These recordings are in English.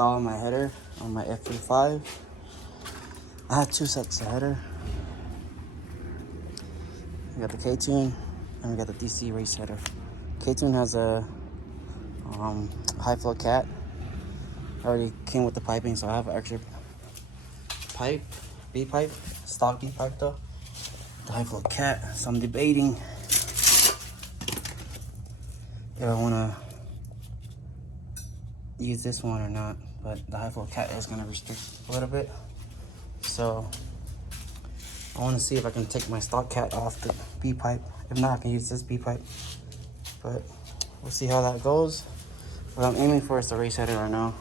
install my header on my fa5. I have two sets of header. We got the K-tune and we got the DC race header. K-tune has a high flow cat. Already came with the piping, so I have an extra pipe, B pipe, stock B pipe though. The high flow cat. So I'm debating if I want to use this one or not, but the high flow cat is going to restrict a little bit. So I want to see if I can take my stock cat off the B pipe. If not, I can use this B pipe, but we'll see how that goes. What I'm aiming for is the race header right now,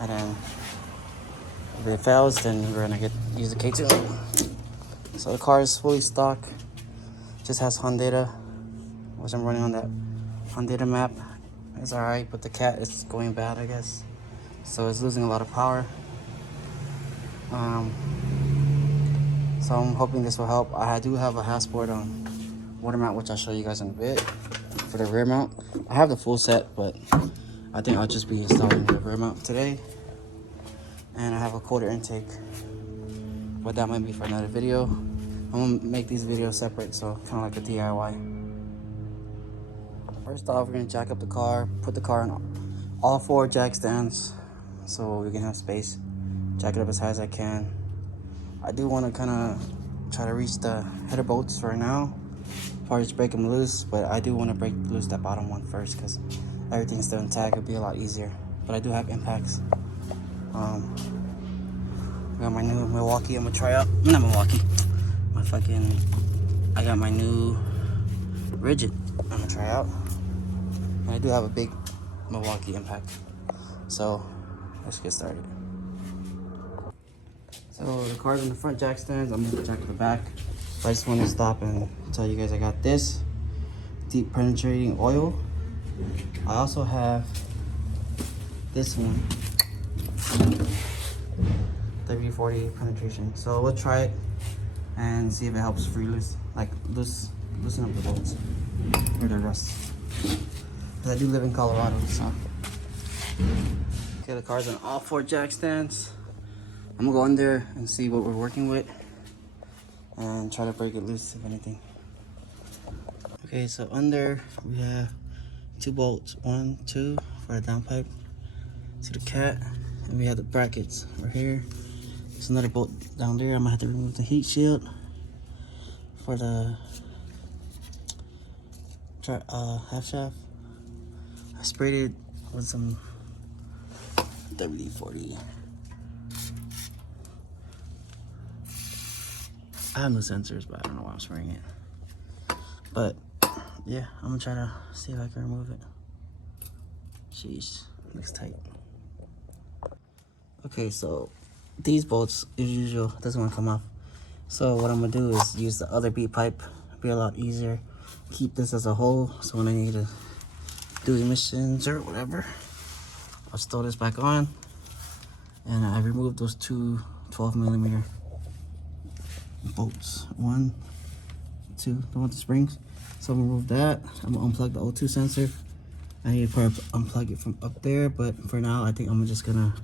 and then if it fails, then we're gonna use the K2. So the car is fully stock, just has Honda, which I'm running on that Honda map. It's alright, but the cat is going bad, I guess. So it's losing a lot of power. So I'm hoping this will help. I do have a Hasport water mount, which I'll show you guys in a bit for the rear mount. I have the full set, but I think I'll just be installing the rear mount today. And I have a quarter intake, but that might be for another video. I'm gonna make these videos separate, so kind of like a DIY. First off, we're gonna jack up the car, put the car on all 4 jack stands so we can have space. Jack it up as high as I can. I do want to kind of try to reach the header bolts right now. Probably just break them loose, but I do want to break loose that bottom one first because everything's still intact. It'll be a lot easier. But I do have impacts. I got my new Milwaukee. I'm gonna try out. Not Milwaukee. I got my new Rigid. I'm gonna try out. And I do have a big Milwaukee impact. So let's get started. So the car's in the front jack stands. I'm gonna jack to the back. So I just want to stop and tell you guys I got this deep penetrating oil. I also have this one, W40 penetration. So we'll try it and see if it helps loosen up the bolts or the rust. Because I do live in Colorado, so. Okay, the car's on all 4 jack stands. I'm gonna go in there and see what we're working with and try to break it loose if anything. Okay, so under we have 2 bolts, 1, 2 for the downpipe to the cat, and we have the brackets right here. There's another bolt down there. I'm gonna have to remove the heat shield for the half shaft. I sprayed it with some WD-40. I have no sensors, but I don't know why I'm spraying it. But yeah, I'm gonna try to see if I can remove it. Sheesh, looks tight. Okay, so these bolts, as usual, doesn't want to come off. So what I'm gonna do is use the other B pipe. Be a lot easier. Keep this as a whole, so when I need to do emissions or whatever, I'll just throw this back on. And I removed those 2 12mm bolts. 1, 2, the one with the springs. So I'm gonna remove that. I'm gonna unplug the O2 sensor. I need to probably unplug it from up there, but for now I think I'm just gonna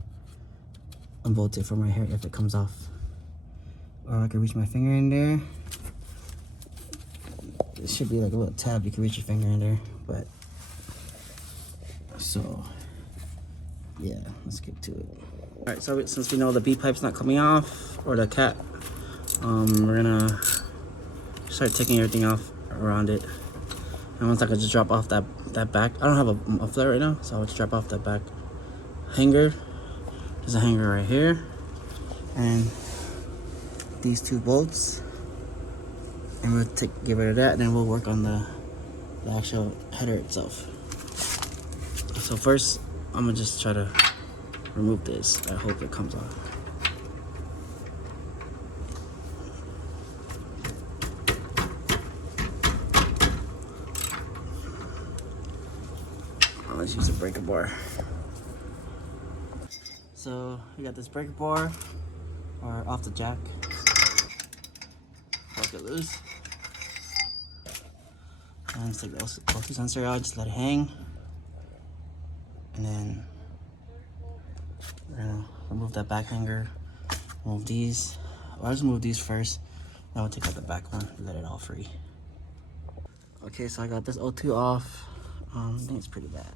unbolt it from right here if it comes off. Or I can reach my finger in there. It should be like a little tab, you can reach your finger in there, but so yeah, let's get to it. All right, so since we know the B pipe's not coming off, or the cat, we're gonna start taking everything off around it. And once I can just drop off that back, I don't have a muffler right now, so I'll just drop off that back hanger. There's a hanger right here, and these 2 bolts, and we'll get rid of that, and then we'll work on the actual header itself. So first, I'm gonna just try to remove this. I hope it comes off. Let's use a breaker bar. So we got this breaker bar, or off the jack. Work it loose. And let's take the O2 sensor out, just let it hang. And then we're gonna remove that back hanger, remove these. Well, I'll just remove these first, then we'll take out the back one and let it all free. Okay, so I got this O2 off. I think it's pretty bad.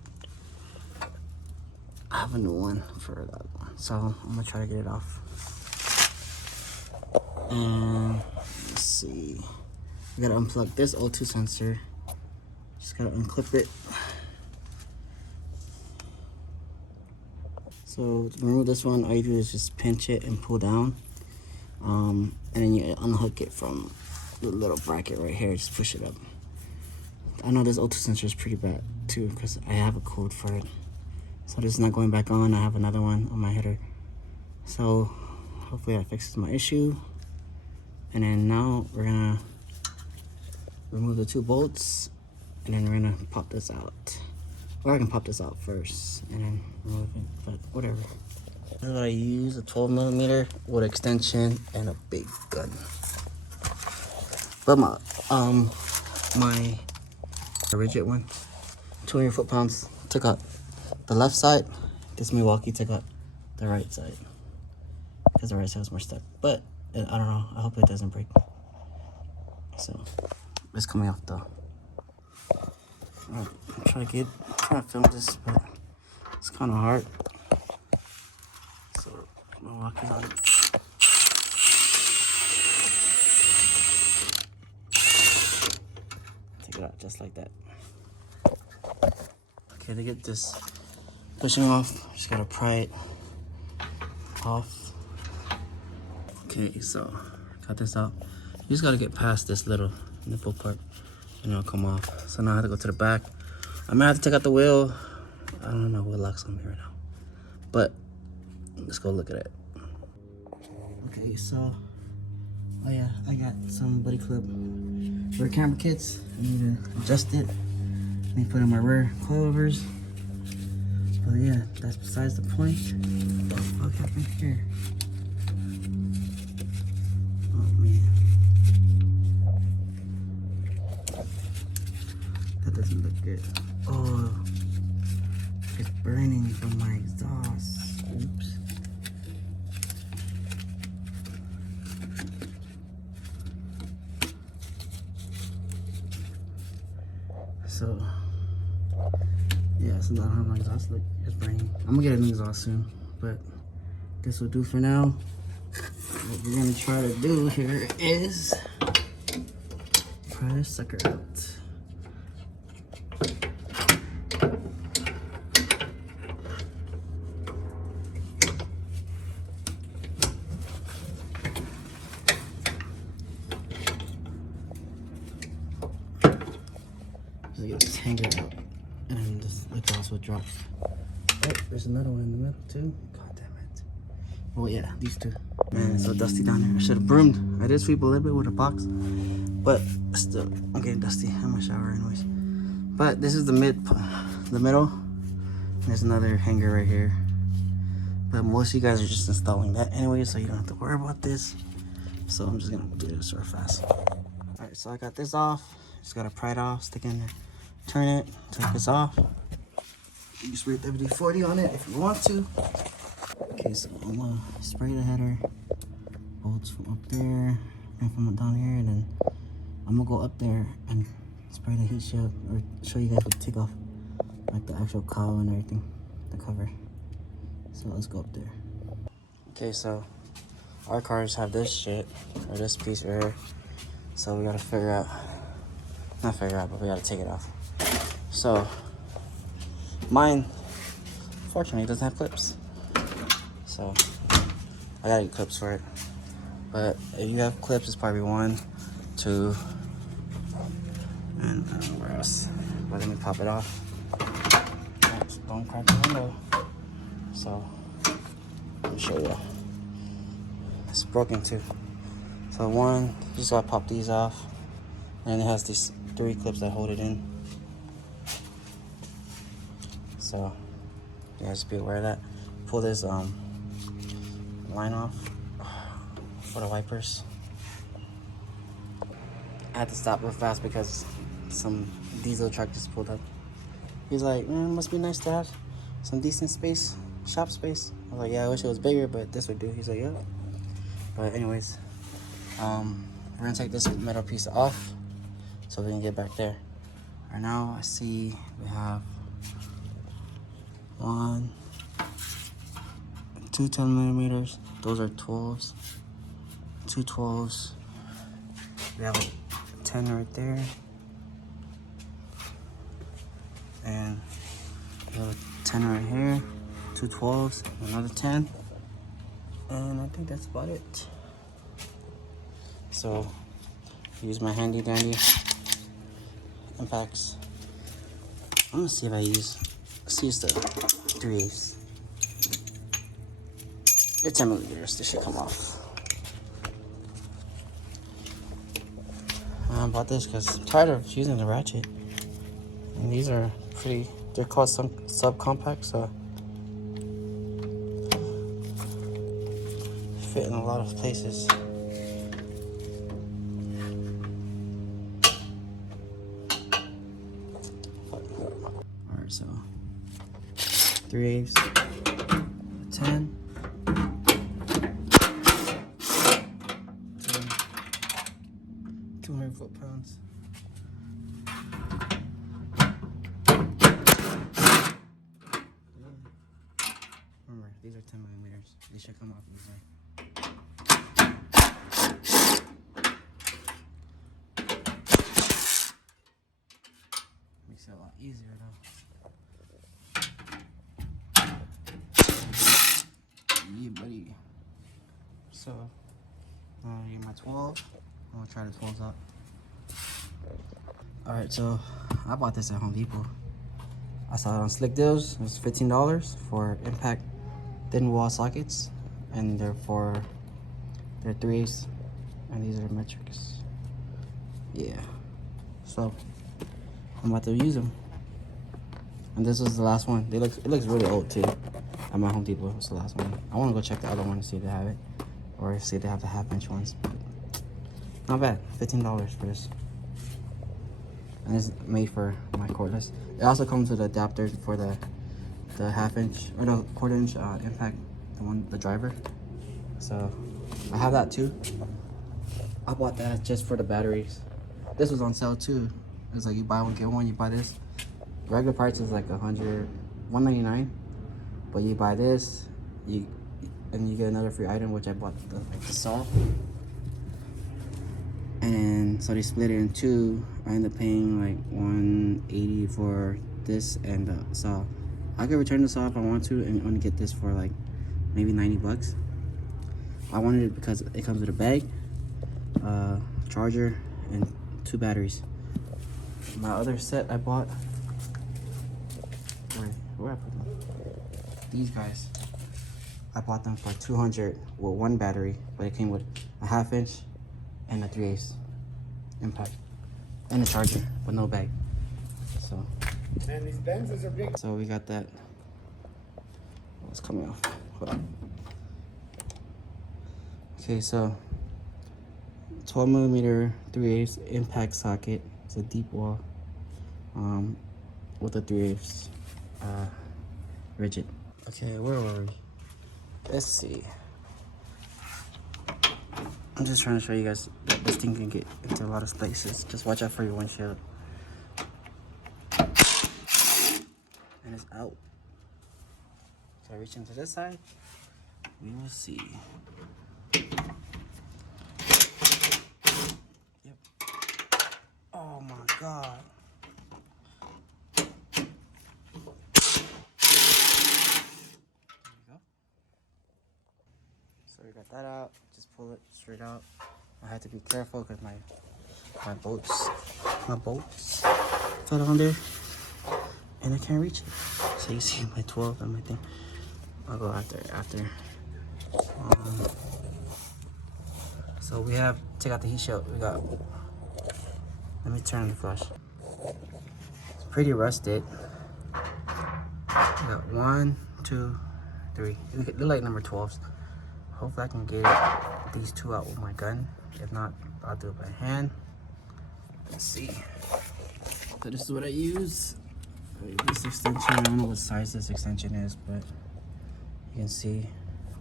I have a new one for that one, so I'm gonna try to get it off. And let's see, we gotta unplug this O2 sensor. Just gotta unclip it. So to remove this one, all you do is just pinch it and pull down, and then you unhook it from the little bracket right here. Just push it up. I know this O2 sensor is pretty bad too because I have a code for it. So this is not going back on. I have another one on my header. So hopefully that fixes my issue. And then now we're gonna remove the 2 bolts, and then we're gonna pop this out. Or I can pop this out first and then remove it, but whatever. This is what I use, a 12mm with extension and a big gun. But my rigid one, 200 foot-pounds, took out the left side. This Milwaukee took out the right side because the right side was more stuck. But I don't know, I hope it doesn't break. So it's coming off though. Alright, I'm trying to film this, but it's kind of hard. So Milwaukee's on it. Take it out just like that. Okay, to get this pushing off, just gotta pry it off. Okay, so got this out. You just gotta get past this little nipple part and it'll come off. So now I have to go to the back. I might have to take out the wheel. I don't know what locks on me right now, but let's go look at it. Okay, so oh yeah, I got some buddy clip rear camera kits. I need to adjust it. Let me put in my rear coilovers. But yeah, that's besides the point. What happened here? Oh man, that doesn't look good. Oh, it's burning from my exhaust. Oops. So yeah, so not how my exhaust look. It's burning. I'm gonna get a new exhaust soon, but this will do for now. What we're gonna try to do here is pry this sucker out. Just get this hanger out, and then this exhaust will drop. Oh, there's another one in the middle too. God damn it. Oh yeah, these two. Man, it's so dusty down there. I should have broomed. I did sweep a little bit with a box, but still, I'm getting dusty. I'm in my shower anyways. But this is the middle. There's another hanger right here. But most of you guys are just installing that anyway, so you don't have to worry about this. So I'm just gonna do this real fast. All right, so I got this off. Just gotta pry it off, stick it in there, turn it, take this off. You can spray WD-40 on it if you want to. Okay, so I'm gonna spray the header, bolts from up there and from down here, and then I'm gonna go up there and spray the heat shield, or show you guys what to take off, like the actual cowl and everything, the cover. So let's go up there. Okay, so our cars have this shit, or this piece right here. So we gotta figure out, not figure out, but we gotta take it off. So mine, fortunately, doesn't have clips. So I gotta get clips for it. But if you have clips, it's probably 1, 2, and I don't know where else. But let me pop it off. Oops, don't crack the window. So let me show you. It's broken too. So one, you just gotta pop these off, and it has these 3 clips that hold it in. So yeah, just be aware of that. Pull this line off for the wipers. I had to stop real fast because some diesel truck just pulled up. He's like, man, it must be nice to have some decent space shop space. I was like, yeah, I wish it was bigger, but this would do. He's like, yeah. But anyways, we're gonna take this metal piece off so we can get back there. Right now, I see we have 2 10mm. Those are 12s. 2 12s. We have a 10 right there. And we have a 10 right here. 2 12s. Another 10. And I think that's about it. So, use my handy dandy impacts. I'm gonna see if I use the 3/8. They're 10mm. This should come off. I bought this because I'm tired of using the ratchet. And these are pretty, they're called subcompact, so fit in a lot of places. Alright, so 3/8, 10. 200 foot-pounds. Remember, these are 10mm. They should come off easily. Makes it a lot easier though. Yeah, buddy. So, get my 12. I'm gonna try the 12s out. Alright, so I bought this at Home Depot. I saw it on Slick Deals. It was $15 for impact thin wall sockets, and they're 3/8, and these are metrics. Yeah. So I'm about to use them. And this was the last one. It looks really old too. At my Home Depot, it's the last one. I want to go check the other one to see if they have it, or see if they have the 1/2-inch ones. But not bad. $15 for this. And it's made for my cordless. It also comes with adapters for the 1/2-inch or the 1/4-inch impact, the driver. So I have that too. I bought that just for the batteries. This was on sale too. It was like you buy one get one. You buy this. Regular price is like $199, but you buy this, and you get another free item, which I bought the saw. And so they split it in two. I ended up paying like $180 for this and the saw. I could return the saw if I want to and only get this for like maybe $90. I wanted it because it comes with a bag, charger, and 2 batteries. My other set I bought, where I put them? These guys. I bought them for $200 with 1 battery, but it came with a 1/2-inch and a 3/8 impact and a charger, but no bag. So. And these Benzes are big. So we got that. Oh, it's coming off. Hold on. Okay, so 12mm 3/8 impact socket. It's a deep wall with a 3/8 rigid. Okay, where were we? Let's see. I'm just trying to show you guys that this thing can get into a lot of places. Just watch out for your windshield. And it's out. So I reach into this side. We will see. Yep. Oh my God. There you go. So we got that out. Just pull it straight out. I had to be careful because my bolts fell on there, and I can't reach it. So you see my 12 and my thing. I'll go after. So we have, take out the heat shield. We got, let me turn on the flash. It's pretty rusted. We got 1, 2, 3. They look like number 12s. Hopefully I can get these 2 out with my gun. If not, I'll do it by hand. Let's see. So this is what I use. This extension, I don't know what size this extension is, but You can see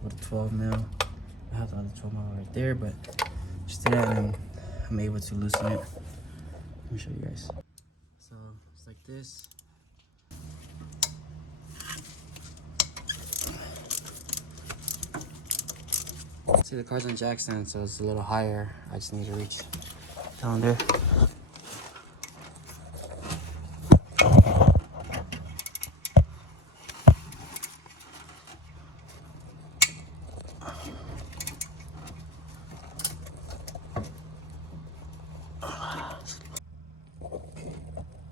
with the 12 mil. I have the other 12 mil right there, but just did that and I'm able to loosen it. Let me show you guys. So it's like this. See, the car's on jack stand, so it's a little higher. I just need to reach down there.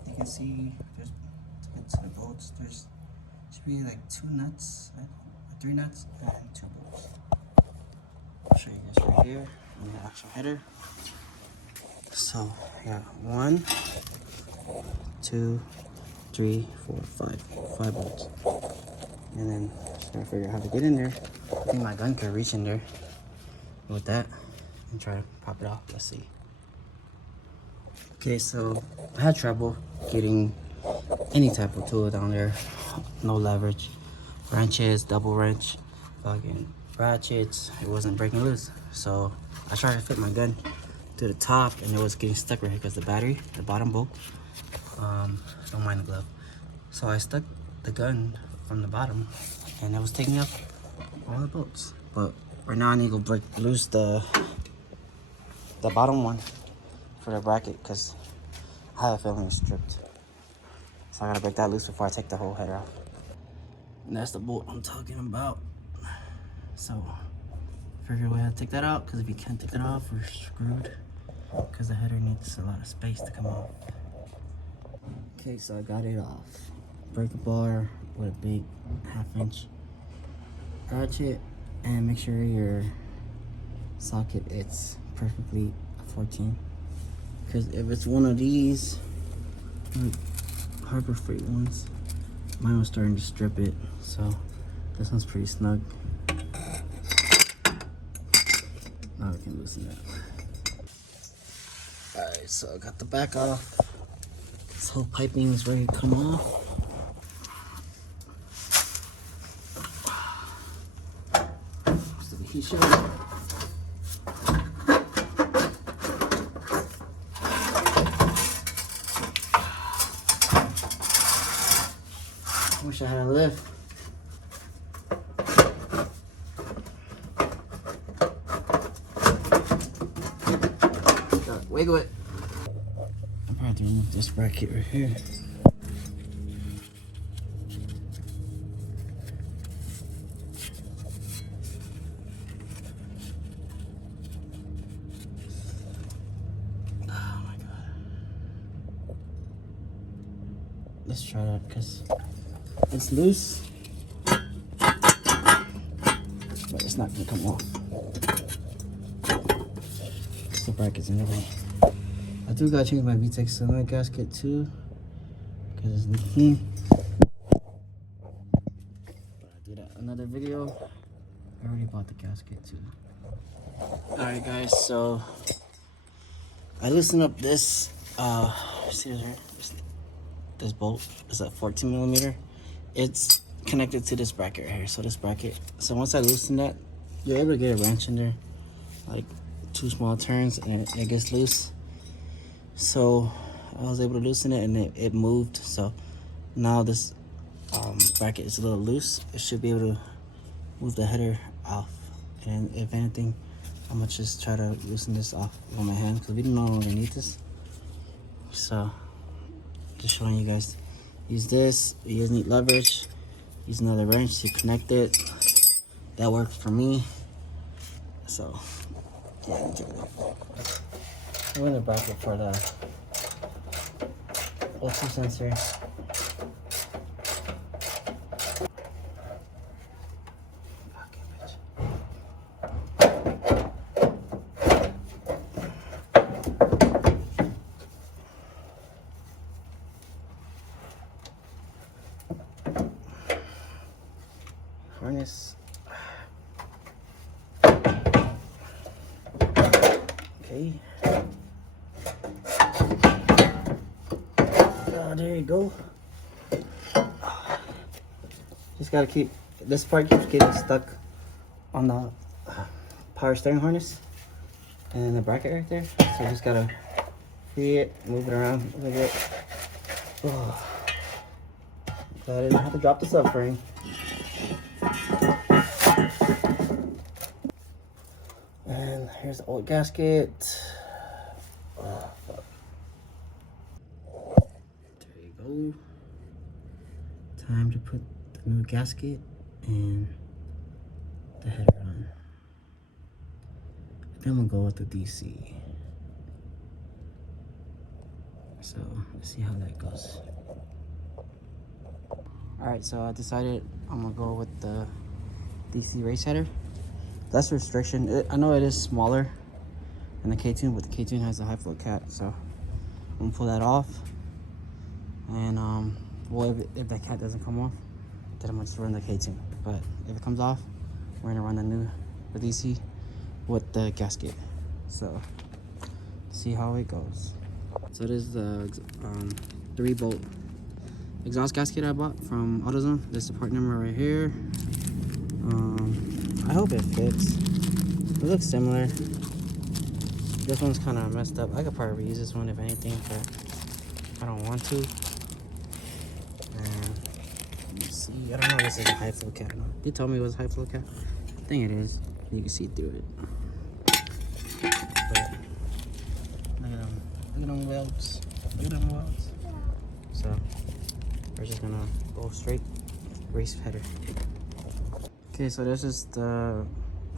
You can see there's to the bolts. There's should be like 2 nuts, right? 3 nuts and 2 bolts. I'll show you guys right here on the actual header. So yeah, 1, 2, 3, 4, 5 bolts. And then just gotta figure out how to get in there. I think my gun could reach in there with that and try to pop it off. Let's see. Okay, so I had trouble getting any type of tool down there. No leverage. Wrenches, double wrench, fucking ratchets. It wasn't breaking loose. So I tried to fit my gun to the top and it was getting stuck right here because the battery, the bottom bolt, don't mind the glove. So I stuck the gun from the bottom and it was taking up all the bolts. But right now I need to break loose the bottom one for the bracket because I have a feeling it's stripped. So I gotta break that loose before I take the whole header off. And that's the bolt I'm talking about. So figure a way how to take that out, because if you can't take it off, we're screwed. Because the header needs a lot of space to come off. Okay, so I got it off. Breaker bar with a big 1/2 inch ratchet, and make sure your socket it's perfectly 14. Because if it's one of these Harbor Freight ones, mine was starting to strip it, so this one's pretty snug. Now we can loosen that. Alright, so I got the back off. This whole piping is ready to come off. So the heat shield. Wish I had a lift. Wiggle it. I'm probably have to remove this bracket right here. Oh my god. Let's try that because it's loose, but it's not gonna come off. The brackets in the way. I do gotta change my VTEC cylinder gasket too, because it's leaking. But I did another video. I already bought the gasket too. Alright guys, so I loosened up this see here, this bolt is a 14 millimeter. It's connected to this bracket right here. So this bracket, so once I loosen that, you're able to get a wrench in there, like 2 small turns, and it gets loose. So I was able to loosen it and it moved. So now this bracket is a little loose. It should be able to move the header off. And if anything, I'm gonna just try to loosen this off with my hand because we don't know underneath this. So just showing you guys. Use this. You just need leverage. Use another wrench to connect it. That worked for me. So yeah, enjoy it. I'm in the bracket for the O2 sensor. Harness. Okay. Oh, there you go. Just gotta keep this part keeps getting stuck on the power steering harness and the bracket right there. So you just gotta free it, move it around a little bit. Oh. Glad I didn't have to drop the subframe. And here's the old gasket. Oh, fuck. There you go. Time to put the new gasket and the header on. Then I'm gonna go with the DC. So let's see how that goes. Alright, so I decided I'm gonna go with the DC race header. Less restriction. I know it is smaller than the K-Tune, but the K-Tune has a high float cat, so I'm gonna pull that off. And well, if that cat doesn't come off, then I'm gonna just run the K-Tune. But if it comes off, we're gonna run the DC with the gasket. So see how it goes. So this is the 3-bolt exhaust gasket I bought from AutoZone. This is the part number right here. I hope it fits. It looks similar. This one's kind of messed up. I could probably reuse this one if anything, but I don't want to. And let's see. I don't know if this is a high flow cat or not. They told me it was a high flow cat. I think it is. You can see through it. But look at them welds. Look at them welds. So we're just gonna go straight race header. Okay, so this is the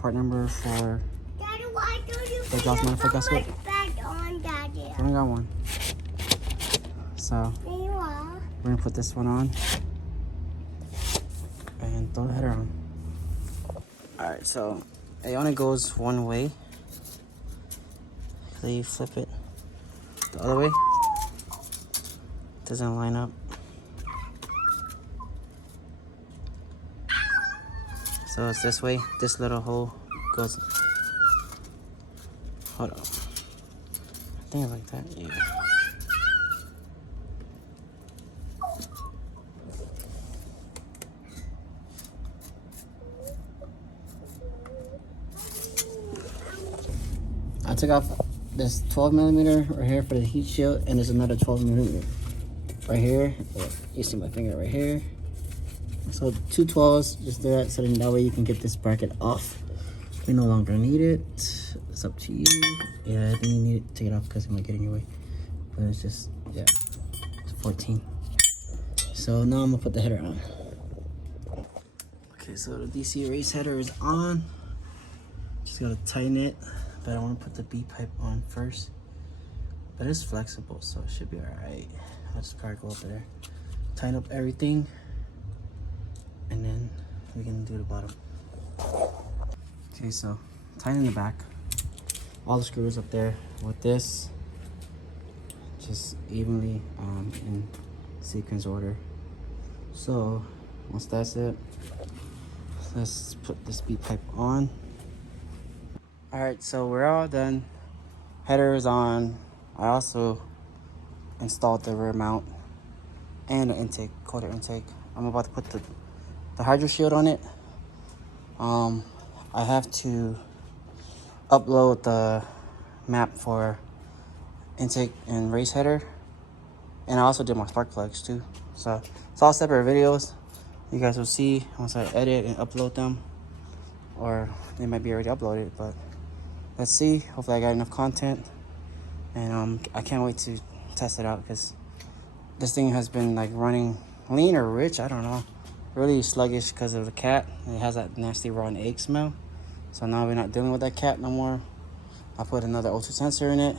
part number for Daddy, why don't you the exhaust manifold gasket. on, Daddy? I only got one. So There you are. we're gonna put this one on and throw the header on. Alright, so it only goes one way. So you flip it the other way. It doesn't line up. So it's this way. This little hole goes. Hold up. I think it's like that. Yeah. I took off this 12mm right here for the heat shield, and there's another 12mm right here. You see my finger right here. So 2 12s, just do that, so then that way you can get this bracket off. We no longer need it. It's up to you. Yeah, I think you need to take it off because it might get in your way. But it's just, yeah, it's 14. So now I'm gonna put the header on. Okay, so the DC race header is on. Just gotta tighten it, but I wanna put the B pipe on first. But it's flexible, so it should be all right. I'll just gotta go up there, tighten up everything, and then we can do the bottom. Okay, so tighten the back, all the screws up there with this, just evenly in sequence order. So once that's it, let's put this B pipe on. All right, so we're all done. Header is on. I also installed the rear mount and the intake, quarter intake. I'm about to put the hydro shield on it. I have to upload the map for intake and race header, and I also did my spark plugs too. So it's all separate videos. You guys will see once I edit and upload them, or they might be already uploaded, but let's see. Hopefully I got enough content, and I can't wait to test it out because this thing has been like running lean or rich, I don't know, really sluggish because of the cat. It has that nasty raw egg smell. So now we're not dealing with that cat no more. I put another O2 sensor in it.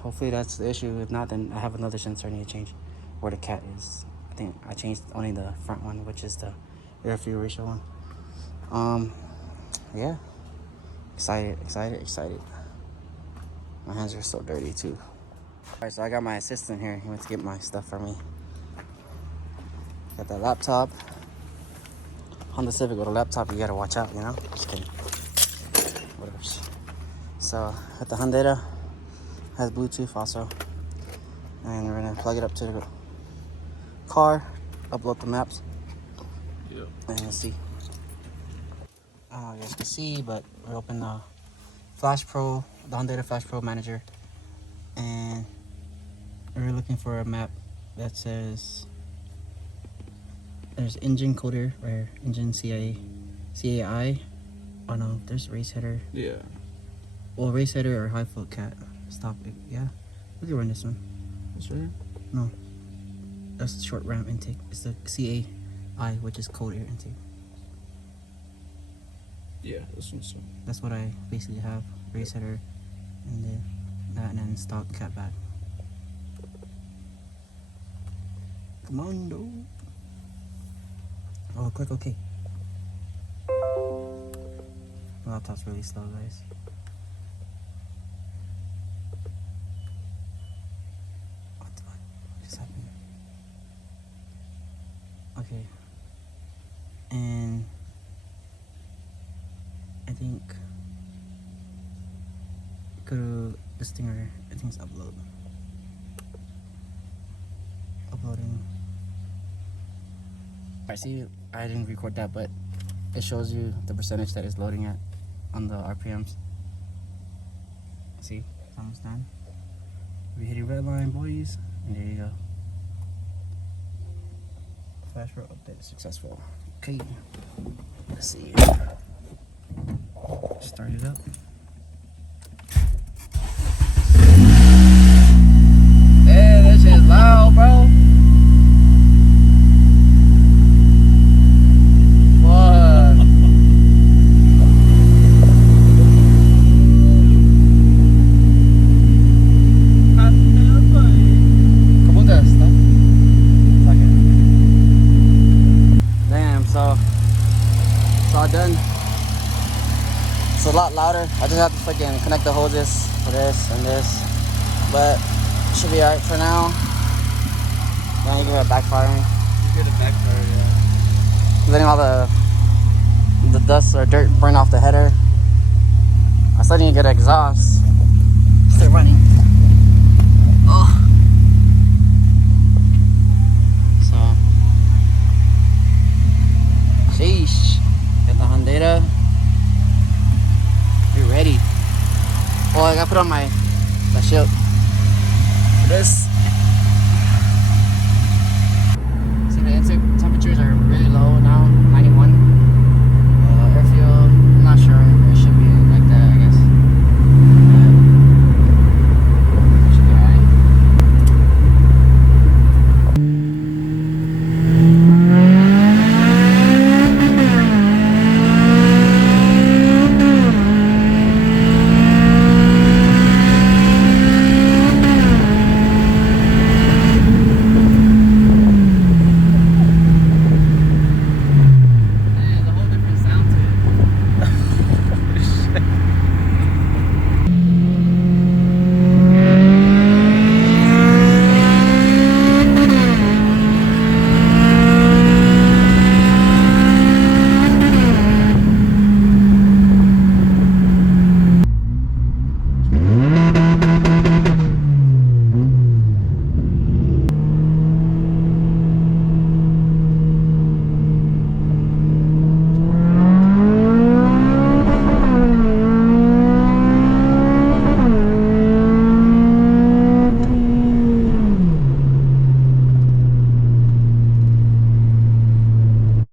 Hopefully that's the issue. If not, then I have another sensor I need to change where the cat is. I think I changed only the front one, which is the air fuel ratio one. Yeah, excited. My hands are so dirty too. All right, so I got my assistant here. He went to get my stuff for me. Got that laptop. Honda Civic with a laptop, you gotta watch out, you know? Just kidding. Whatever. So, at the Honda, has Bluetooth also. And we're gonna plug it up to the car, upload the maps, Yep. And let's see. I don't know if you guys can see, but we open the Flash Pro, the Honda Flash Pro Manager, and we're looking for a map that says there's engine coder or engine CAI. Oh no, there's race header. Yeah. Well, race header or high float cat. Stop it. Yeah, we can run this one. This right here? No, that's the short ram intake. It's the CAI, which is cold air intake. Yeah, this one's so. That's what I basically have. Race header, and then that, and then stock cat back. Commando. Oh, click OK. My laptop's really slow, guys. What the fuck just happened? Okay. And I think go to this thing right here. I think it's upload. Uploading. Alright, see, I didn't record that, but it shows you the percentage that it's loading at on the RPMs. See, it's almost done. We hit a red line, boys, and there you go. Flash Pro update successful. Okay, let's see. Start it up. Yeah, that shit is loud, bro. What? Kabutas, no? Damn, so it's all done. It's a lot louder. I just have to freaking connect the hoses for this and this, but it should be alright for now. Then you can hear it backfiring. You hear the backfire, yeah. Letting all the dust or dirt burn off the header. I still need to get exhaust. Still running. Oh. So, sheesh. Get the Honda. We're ready. Well, I gotta put on my shield for this. See the intake?